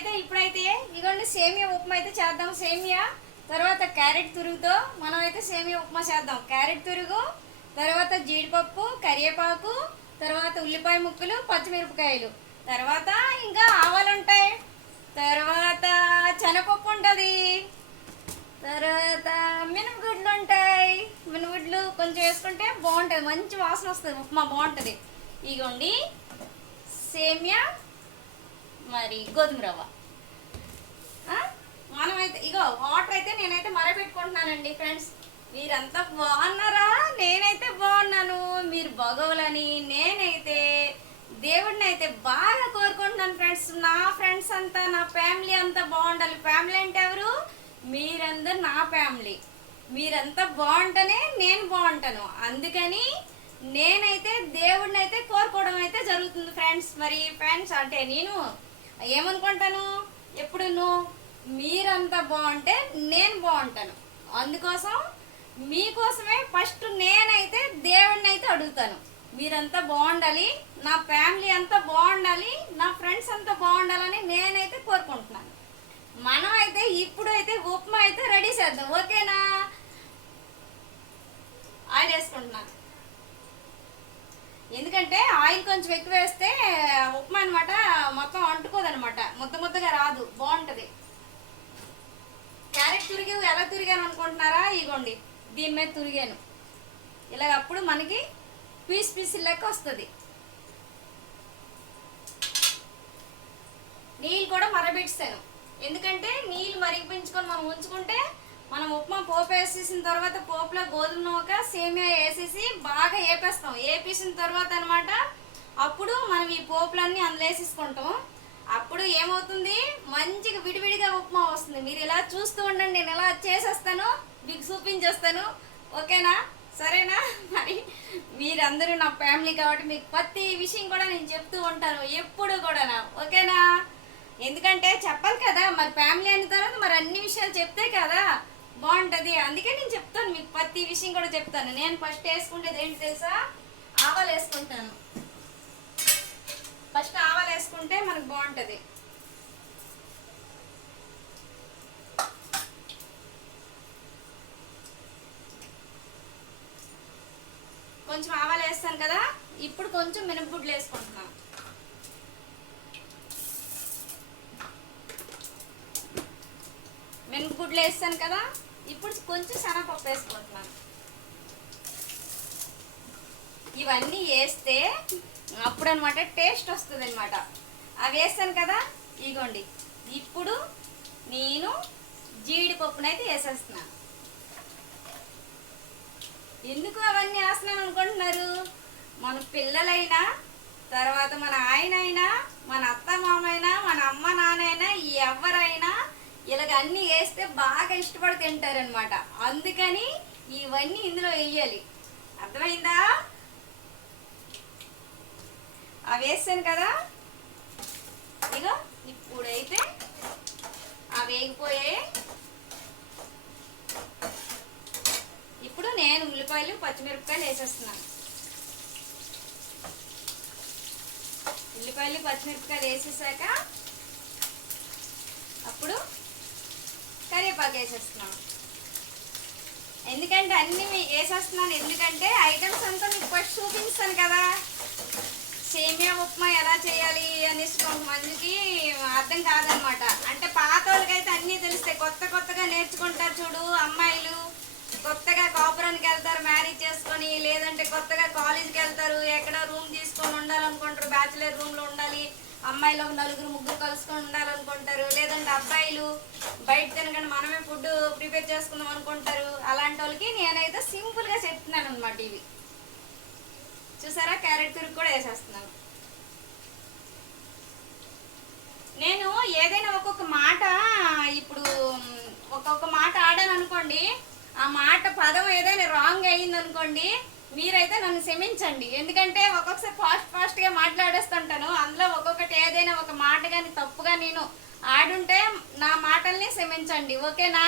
అయితే ఇప్పుడైతే ఇదిగోండి సేమియా ఉప్మా అయితే చేద్దాం. సేమియా తర్వాత క్యారెట్ తురుగుతో మనం అయితే సేమియా ఉప్మా చేద్దాం. క్యారెట్ తురుగు తర్వాత జీడిపప్పు కరివేపాకు తర్వాత ఉల్లిపాయ ముక్కలు పచ్చిమిరపకాయలు. తర్వాత ఇంకా ఆవాలు ఉంటాయి. తర్వాత శనగపప్పు ఉంటుంది. తర్వాత మినపగుడ్లు ఉంటాయి. మినపగుడ్లు కొంచెం వేసుకుంటే బాగుంటుంది. మంచి వాసన వస్తుంది. ఉప్మా బాగుంటుంది. ఇగోండి సేమియా మరి గోధుమ రవ్వ. మనం మనమైతే ఇగో వాటర్ అయితే నేనైతే మరపెట్టుకుంటున్నానండి ఫ్రెండ్స్ మీరంతా బాగున్నారా? నేనైతే బాగున్నాను. మీరు బాగోవాలని నేనైతే దేవుడిని అయితే బాగా కోరుకుంటున్నాను ఫ్రెండ్స్ నా ఫ్రెండ్స్ అంతా నా ఫ్యామిలీ అంతా బాగుండాలి. ఫ్యామిలీ అంటే ఎవరు? మీరందరు నా ఫ్యామిలీ మీరంతా బాగుంటేనే నేను బాగుంటాను. అందుకని నేనైతే దేవుడిని అయితే కోరుకోవడం అయితే జరుగుతుంది ఫ్రెండ్స్ మరి ఫ్రెండ్స్ అంటే నేను ఏమనుకుంటాను? ఎప్పుడు నువ్వు మీరంతా బాగుంటే నేను బాగుంటాను. అందుకోసం మీకోసమే ఫస్ట్ నేనైతే దేవుడిని అయితే అడుగుతాను. మీరంతా బాగుండాలి నా ఫ్యామిలీ అంతా బాగుండాలి నా ఫ్రెండ్స్ అంతా బాగుండాలని నేనైతే కోరుకుంటున్నాను. మనం అయితే ఇప్పుడు అయితే ఉప్మా అయితే రెడీ చేద్దాం. ఓకేనా? ఆయిల్ వేసుకుంటున్నాను. ఎందుకంటే ఆయిల్ కొంచెం ఎక్కువ వేస్తే ఉప్మా అనమాట మొత్తం అంటుకోదనమాట ముద్ద ముద్దగా రాదు. బాగుంటుంది. క్యారెట్ తురిగి ఎలా తురిగాను అనుకుంటున్నారా? ఇగోండి. దీని మీద తురిగాను. ఇలాగ అప్పుడు మనకి పీస్ పీస్ లెక్క వస్తుంది. నీళ్ళు కూడా మరబెట్టాను ఎందుకంటే నీళ్ళు మరిగించుకొని మనం ఉంచుకుంటే మనం ఉప్మా పోపు వేసేసిన తర్వాత పోపులో గోధుమ నూక సేమియా వేసేసి బాగా వేపేస్తాం వేపేసిన తర్వాత అనమాట అప్పుడు మనం ఈ పోపులన్నీ అందులో వేసేసుకుంటాం. అప్పుడు ఏమవుతుంది? మంచిగా విడివిడిగా ఉప్మా వస్తుంది. మీరు ఇలా చూస్తూ ఉండండి. నేను ఇలా చేసేస్తాను మీకు చూపించేస్తాను. ఓకేనా? సరేనా? మరి మీరందరూ నా ఫ్యామిలీ కాబట్టి మీకు ప్రతి విషయం కూడా నేను చెప్తూ ఉంటాను. ఎప్పుడు కూడా ఓకేనా? ఎందుకంటే చెప్పాలి కదా మరి ఫ్యామిలీ అయిన తర్వాత మరి అన్ని విషయాలు చెప్తే కదా బాగుంటుంది. అందుకే నేను చెప్తాను మీకు ప్రతి విషయం కూడా చెప్తాను. నేను ఫస్ట్ వేసుకుంటేది ఏంటి తెలుసా? ఆవాలు వేసుకుంటాను. ఫస్ట్ ఆవాలు వేసుకుంటే మనకు బాగుంటుంది. కొంచెం ఆవాలు వేస్తాను కదా ఇప్పుడు కొంచెం మినపగుడ్లు వేసుకుంటున్నాను మినపగుడ్లు వేస్తాను కదా ఇప్పుడు కొంచెం శనగపప్పు వేసుకుంటున్నాను. ఇవన్నీ వేస్తే అప్పుడు అనమాట టేస్ట్ వస్తుంది అనమాట అవి వేస్తాను కదా ఇగోండి. ఇప్పుడు నేను జీడిపప్పునైతే వేసేస్తున్నాను ఎందుకు అవన్నీ వేస్తున్నాను అనుకుంటున్నారు? మన పిల్లలైనా తర్వాత మన ఆయన అయినా మన అత్త మామైనా మన అమ్మ నాన్నైనా ఎవరైనా ఇలాగ అన్నీ వేస్తే బాగా ఇష్టపడి తింటారనమాట అందుకని ఇవన్నీ ఇందులో వేయాలి. అర్థమైందా? అవి వేసాను కదా. ఇగో ఇప్పుడైతే అవి వేగిపోయాయి ఇప్పుడు నేను ఉల్లిపాయలు పచ్చిమిరపకాయలు వేసేస్తున్నాను. ఉల్లిపాయలు పచ్చిమిరపకాయలు వేసేసాక అప్పుడు కరివేపాకు వేసేస్తున్నాను ఎందుకంటే అన్ని వేసేస్తున్నాను. ఎందుకంటే ఐటమ్స్ అంతా మీకు ఫస్ట్ చూపిస్తాను కదా. సేమియా ఉప్మా ఎలా చేయాలి అనేసి కొంతమందికి అర్థం కాదనమాట. అంటే పాత వాళ్ళకైతే అన్నీ తెలుస్తాయి. కొత్త కొత్తగా నేర్చుకుంటారు చూడు అమ్మాయిలు. కొత్తగా కాపురానికి వెళ్తారు మ్యారేజ్ చేసుకొని లేదంటే కొత్తగా కాలేజీకి వెళ్తారు ఎక్కడ రూమ్ తీసుకొని ఉండాలనుకుంటారు బ్యాచిలర్ రూమ్లో ఉండాలి. అమ్మాయిలు ఒక నలుగురు ముగ్గురు కలుసుకొని ఉండాలనుకుంటారు. లేదంటే అబ్బాయిలు బయట తినకుండా మనమే ఫుడ్ ప్రిపేర్ చేసుకుందాం అనుకుంటారు. అలాంటి వాళ్ళకి నేనైతే సింపుల్గా చెప్తున్నాను అనమాట ఇవి. చూసారా? క్యారెట్ తురుగు కూడా వేసేస్తున్నాను. నేను ఏదైనా ఒక్కొక్క మాట ఇప్పుడు ఒక్కొక్క మాట ఆడాను అనుకోండి ఆ మాట పదం ఏదైనా రాంగ్ అయింది అనుకోండి మీరైతే నన్ను క్షమించండి. ఎందుకంటే ఒక్కొక్కసారి ఫాస్ట్ ఫాస్ట్గా మాట్లాడేస్తుంటాను. అందులో ఒక్కొక్క ఏదైనా ఒక మాట కానీ తప్పుగా నేను ఆడుంటే నా మాటల్ని క్షమించండి. ఓకేనా?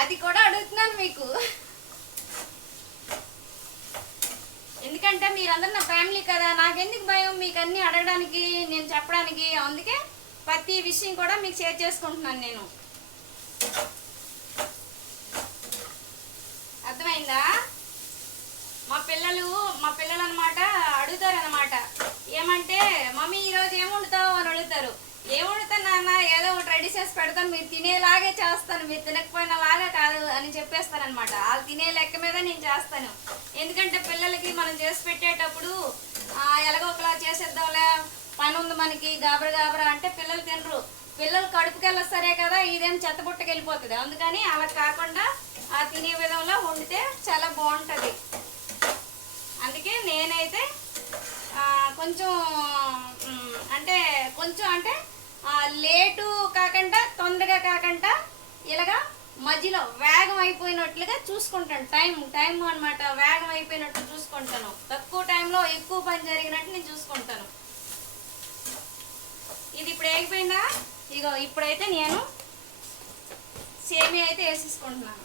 అది కూడా అడుగుతున్నాను మీకు. ఎందుకంటే మీరందరూ నా ఫ్యామిలీ కదా నాకెందుకు భయం మీకు అన్ని అడగడానికి నేను చెప్పడానికి? అందుకే ప్రతి విషయం కూడా మీకు షేర్ చేసుకుంటున్నాను నేను అర్థమైందా మా పిల్లలు మా పిల్లలు అనమాట అడుగుతారు అనమాట మమ్మీ మమ్మీ ఈరోజు ఏం వండుతావు అని అడుగుతారు. ఏం వండుతాను నాన్న? ఏదో ఒకటి రెడీ చేసి పెడతాను. మీరు తినేలాగే చేస్తాను. మీరు తినకపోయిన లాగా కాదు అని చెప్పేస్తాను అనమాట వాళ్ళు తినే లెక్క మీద నేను చేస్తాను. ఎందుకంటే పిల్లలకి మనం చేసి పెట్టేటప్పుడు ఎలాగో ఒకలా చేసేద్దాంలే. పని ఉంది మనకి. గాబర గాబర అంటే పిల్లలు తినరు. పిల్లలు కడుపుకెళ్ళ సరే కదా ఇదేం చెత్తబుట్టకి వెళ్ళిపోతుంది అందుకని అలా కాకుండా ఆ తినే విధంలో వండితే చాలా బాగుంటుంది. అందుకే నేనైతే కొంచెం అంటే కొంచెం అంటే లేటు కాకుండా తొందరగా కాకుండా ఇలాగా మధ్యలో వేగం అయిపోయినట్లుగా చూసుకుంటాను. టైం టైం అన్నమాట వేగం అయిపోయినట్టు చూసుకుంటాను. తక్కువ టైంలో ఎక్కువ పని జరిగినట్టు నేను చూసుకుంటాను. ఇది ఇప్పుడు అయిపోయిందా? ఇగో ఇప్పుడైతే నేను సేమియా అయితే వేసేసుకుంటున్నాను.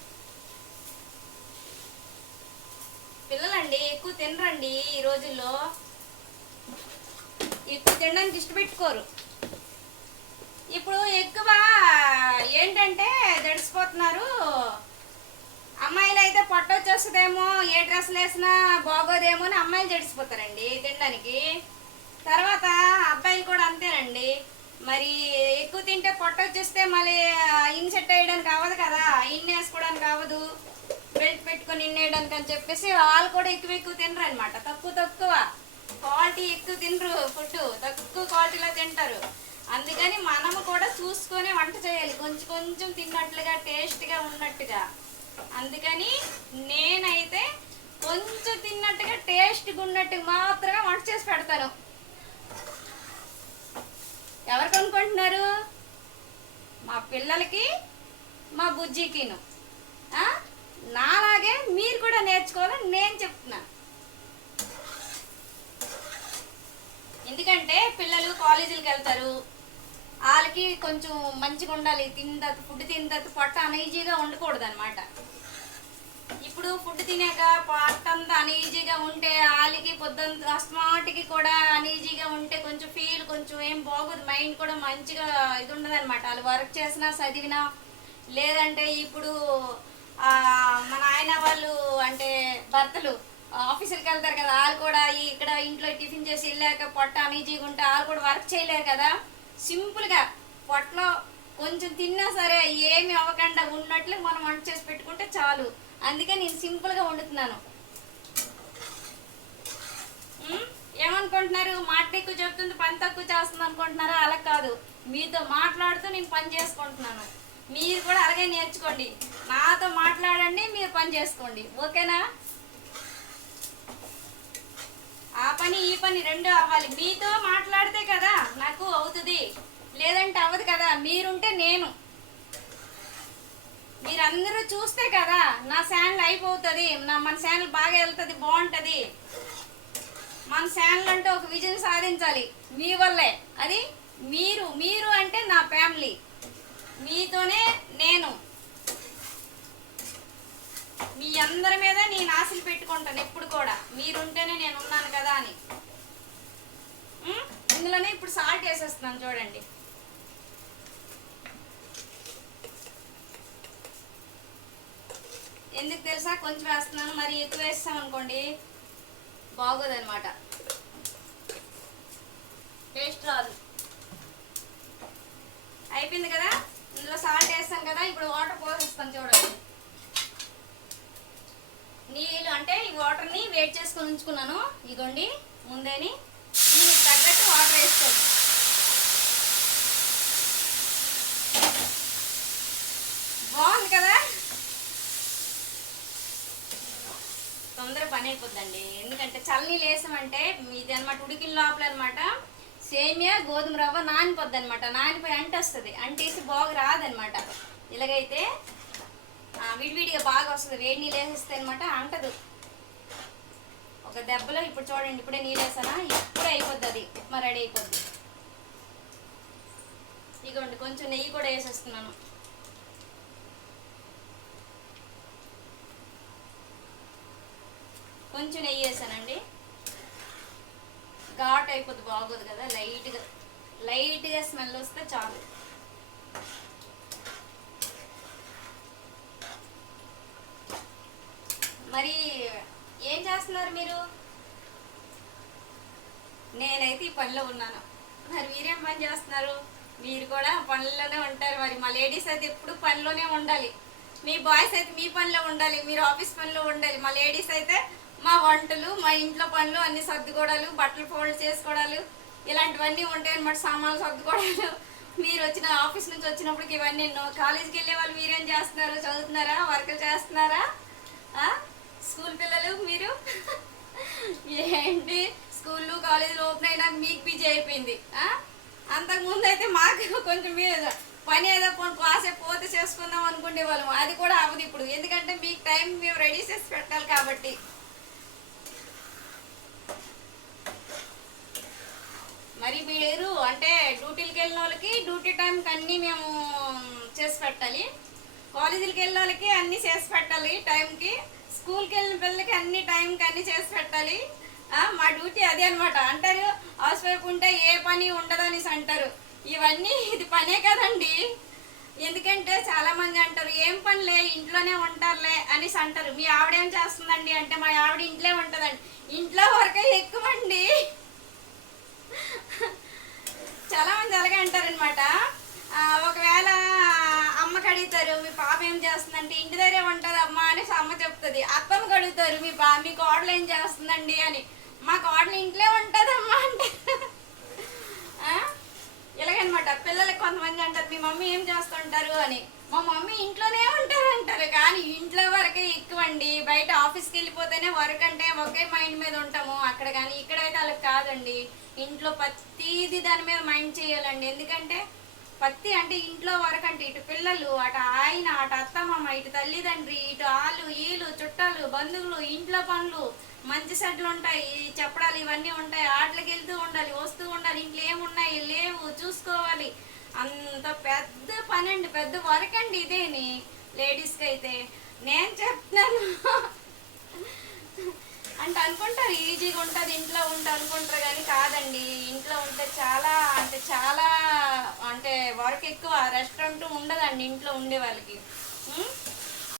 పిల్లలండి ఎక్కువ తినరండి ఈ రోజుల్లో. ఎక్కువ తినడానికి ఇష్టపెట్టుకోరు ఇప్పుడు ఎక్కువ ఏంటంటే దడిసిపోతున్నారు. అమ్మాయిలు అయితే పొట్ట వచ్చేస్తుందేమో ఏ డ్రెస్సులు వేసినా బాగోదేమో అని అమ్మాయిలు జడిసిపోతారండి తినడానికి. తర్వాత అబ్బాయిలు కూడా అంతేనండి. మరి ఎక్కువ తింటే పొట్ట వచ్చేస్తే మళ్ళీ ఇన్ సెట్ వేయడానికి అవ్వదు కదా ఇన్ వేసుకోవడానికి అవ్వదు. బెల్ట్ పెట్టుకొని ఇన్ వేయడానికి అని చెప్పేసి వాళ్ళు కూడా ఎక్కువ ఎక్కువ తినరు అనమాట తక్కువ క్వాలిటీ ఎక్కువ తినరు ఫుడ్ తక్కువ క్వాలిటీలో తింటారు. అందుకని మనము కూడా చూసుకొని వంట చేయాలి. కొంచెం కొంచెం తిన్నట్లుగా టేస్ట్గా ఉన్నట్టుగా. అందుకని నేనైతే కొంచెం తిన్నట్టుగా టేస్ట్గా ఉన్నట్టుగా మాత్రమే వంట చేసి పెడతాను. ఎవరు కొనుక్కుంటున్నారు? మా పిల్లలకి మా బుజ్జికిను. నాలాగే మీరు కూడా నేర్చుకోవాలని నేను చెప్తున్నాను ఎందుకంటే పిల్లలు కాలేజీలకు వెళ్తారు. వాళ్ళకి కొంచెం మంచిగా ఉండాలి. తిన్న తర్వాత ఫుడ్ తిన్న తర్వాత పొట్ట అనీజీగా ఉండకూడదు అనమాట ఇప్పుడు ఫుడ్ తినాక పొట్టంతా అనీజీగా ఉంటే వాళ్ళకి పొద్దున అస్మాటికి కూడా అనీజీగా ఉంటే కొంచెం ఫీల్ కొంచెం ఏం బాగోదు. మైండ్ కూడా మంచిగా ఇది ఉండదు అనమాట వాళ్ళు వర్క్ చేసినా చదివినా లేదంటే ఇప్పుడు మన ఆయన వాళ్ళు అంటే భర్తలు ఆఫీసులకు వెళ్తారు కదా. వాళ్ళు కూడా ఇక్కడ ఇంట్లో టిఫిన్ చేసి వెళ్ళాక పొట్ట అనీజీగా ఉంటే వాళ్ళు కూడా వర్క్ చేయలేరు కదా. సింపుల్గా పొట్టలో కొంచెం తిన్నా సరే ఏమి అవ్వకుండా ఉన్నట్లు మనం వంట చేసి పెట్టుకుంటే చాలు. అందుకే నేను సింపుల్గా వండుతున్నాను. ఏమనుకుంటున్నారు? మాట ఎక్కువ చెప్తుంది పని తక్కువ చేస్తుంది అనుకుంటున్నారా? అలా కాదు. మీతో మాట్లాడుతూ నేను పని చేసుకుంటున్నాను. మీరు కూడా అలాగే నేర్చుకోండి. నాతో మాట్లాడండి మీరు పని చేసుకోండి. ఓకేనా? ఆ పని ఈ పని రెండు అవ్వాలి. మీతో మాట్లాడితే కదా నాకు అవుతుంది. లేదంటే అవ్వదు కదా. మీరుంటే నేను. మీరందరూ చూస్తే కదా నా ఛానల్ అయిపోతుంది. నా మన ఛానల్ బాగా వెళ్తుంది బాగుంటుంది. మన ఛానల్ అంటే ఒక విజయం సాధించాలి. మీ వల్లే. అది మీరు మీరు అంటే నా ఫ్యామిలీ. మీతోనే నేను. మీ అందరి మీద నేను ఆశలు పెట్టుకుంటాను ఎప్పుడు కూడా. మీరుంటేనే నేను ఉన్నాను కదా అని. ఇందులోనే ఇప్పుడు సాల్ట్ వేసేస్తున్నాను చూడండి. ఎందుకు తెలుసా? కొంచెం వేస్తున్నాను. మరి ఎక్కువ వేస్తాం అనుకోండి బాగోదన్నమాట. టేస్ట్ రాదు. అయిపోయింది కదా ఇందులో సాల్ట్ వేస్తాం కదా ఇప్పుడు వాటర్ పోసేస్తాం చూడండి నీళ్ళు అంటే ఈ వాటర్ని చేసుకొని ఉంచుకున్నాను. ఇగోండి ముందేని దీనికి తగ్గట్టు వాటర్ వేసుకోండి. బాగుంది కదా? తొందర పని అయిపోద్దండి. ఎందుకంటే చల్లని వేసామంటే ఇది అనమాట ఉడికిన లోపల అనమాట సేమియా గోధుమ రవ్వ నానిపోద్ది అనమాట నానిపోయి అంటేస్తుంది. అంటేసి బాగా రాదనమాట ఇలాగైతే విడివిడిగా బాగా వస్తుంది. వేడి నీళ్ళు వేసేస్తే అనమాట అంటదు. ఒక దెబ్బలో ఇప్పుడు చూడండి ఇప్పుడే నీళ్ళు వేసానా? ఇప్పుడే అయిపోద్ది అది. ఉప్మా రెడీ అయిపోద్ది. ఇగోండి కొంచెం నెయ్యి కూడా వేసేస్తున్నాను. కొంచెం నెయ్యి వేసానండి. ఘాట్ అయిపోద్ది బాగోదు కదా లైట్గా లైట్గా స్మెల్ వస్తే చాలు. మరి చేస్తున్నారు మీరు? నేనైతే ఈ పనిలో ఉన్నాను. మరి మీరేం పని చేస్తున్నారు? మీరు కూడా పనుల్లోనే ఉంటారు మరి. మా లేడీస్ అయితే ఎప్పుడు పనిలోనే ఉండాలి. మీ బాయ్స్ అయితే మీ పనిలో ఉండాలి. మీరు ఆఫీస్ పనిలో ఉండాలి. మా లేడీస్ అయితే మా వంటలు మా ఇంట్లో పనులు అన్ని సర్దుకోవడాలు బట్టలు ఫోల్డ్ చేసుకోవడాలు ఇలాంటివన్నీ ఉంటాయి అన్నమాట. సామాన్లు సర్దుకోవడాలు. మీరు వచ్చిన ఆఫీస్ నుంచి వచ్చినప్పటికి ఇవన్నీ కాలేజీకి వెళ్ళే వాళ్ళు మీరేం చేస్తున్నారు? చదువుతున్నారా? వర్క్ చేస్తున్నారా ఆ? స్కూల్ పిల్లలు మీరు ఏంటి స్కూళ్ళు నాకు మీకు బిజీ అయిపోయింది అంతకుముందు అయితే మాకు కొంచెం పని ఏదో పోనీ కాసేపు పోతే చేసుకుందాం అనుకునే వాళ్ళం. అది కూడా అవ్వదు ఇప్పుడు. ఎందుకంటే మీకు టైం మేము రెడీ చేసి పెట్టాలి కాబట్టి. మరి మీరు అంటే డ్యూటీలకు వెళ్ళిన వాళ్ళకి డ్యూటీ టైంకి అన్నీ మేము చేసి పెట్టాలి. కాలేజీలకు వెళ్ళిన వాళ్ళకి అన్నీ చేసి పెట్టాలి టైంకి. స్కూల్కి వెళ్ళిన పిల్లలకి అన్ని టైంకి అన్నీ చేసి పెట్టాలి. మా డ్యూటీ అదే అనమాట అంటారు హౌస్ వైఫ్ ఉంటే ఏ పని ఉండదనేసి అంటారు. ఇవన్నీ ఇది పనే కదండి. ఎందుకంటే చాలా మంది అంటారు ఏం పనిలే ఇంట్లోనే ఉంటారులే అనేసి అంటారు. మీ ఆవిడ ఏం చేస్తుందండి అంటే మా ఆవిడ ఇంట్లో ఉంటుందండి. ఇంట్లో వరకే ఎక్కువ అండి చాలా మంది అలాగే అంటారనమాట ఒకవేళ అమ్మకి అడుగుతారు మీ పాప ఏం చేస్తుందంటే ఇంటి దగ్గరే ఉంటుంది అమ్మ అనేసి అమ్మ చెప్తుంది. అత్తమ్మకి అడుగుతారు మీ పా మీ కోడలు ఏం చేస్తుందండి అని. మా కోడలు ఇంట్లో ఉంటుంది అంటే. ఇలాగనమాట. పిల్లలకి కొంతమంది అంటారు మీ మమ్మీ ఏం చేస్తుంటారు? అని. మా మమ్మీ ఇంట్లోనే ఉంటారు అంటారు కానీ ఇంట్లో వరకే ఎక్కువ అండి బయట ఆఫీస్కి వెళ్ళిపోతేనే వర్క్ అంటే ఒకే మైండ్ మీద ఉంటాము. అక్కడ కానీ ఇక్కడైతే వాళ్ళకి కాదండి. ఇంట్లో ప్రతిదీ దాని మీద మైండ్ చేయాలండి. ఎందుకంటే పత్తి అంటే ఇంట్లో వరకు అంటే ఇటు పిల్లలు అటు ఆయన అటు అత్తమామ ఇటు తల్లిదండ్రి ఇటు ఆలు ఈలు చుట్టాలు బంధువులు ఇంట్లో పనులు మంచి సెట్లు ఉంటాయి చెప్పడాలు ఇవన్నీ ఉంటాయి ఆటలకి వెళ్తూ ఉండాలి వస్తూ ఉండాలి ఇంట్లో ఏమున్నాయి లేవు చూసుకోవాలి. అంత పెద్ద పని అండి పెద్ద వర్క్ అండి ఇదేని లేడీస్కి అయితే నేను చెప్తున్నాను. అంటే అనుకుంటారు ఈజీగా ఉంటుంది ఇంట్లో ఉంటే అనుకుంటారు కానీ కాదండి. ఇంట్లో ఉంటే చాలా అంటే చాలా అంటే వర్క్ ఎక్కువ రెస్టారెంట్ ఉండదండి ఇంట్లో ఉండే వాళ్ళకి.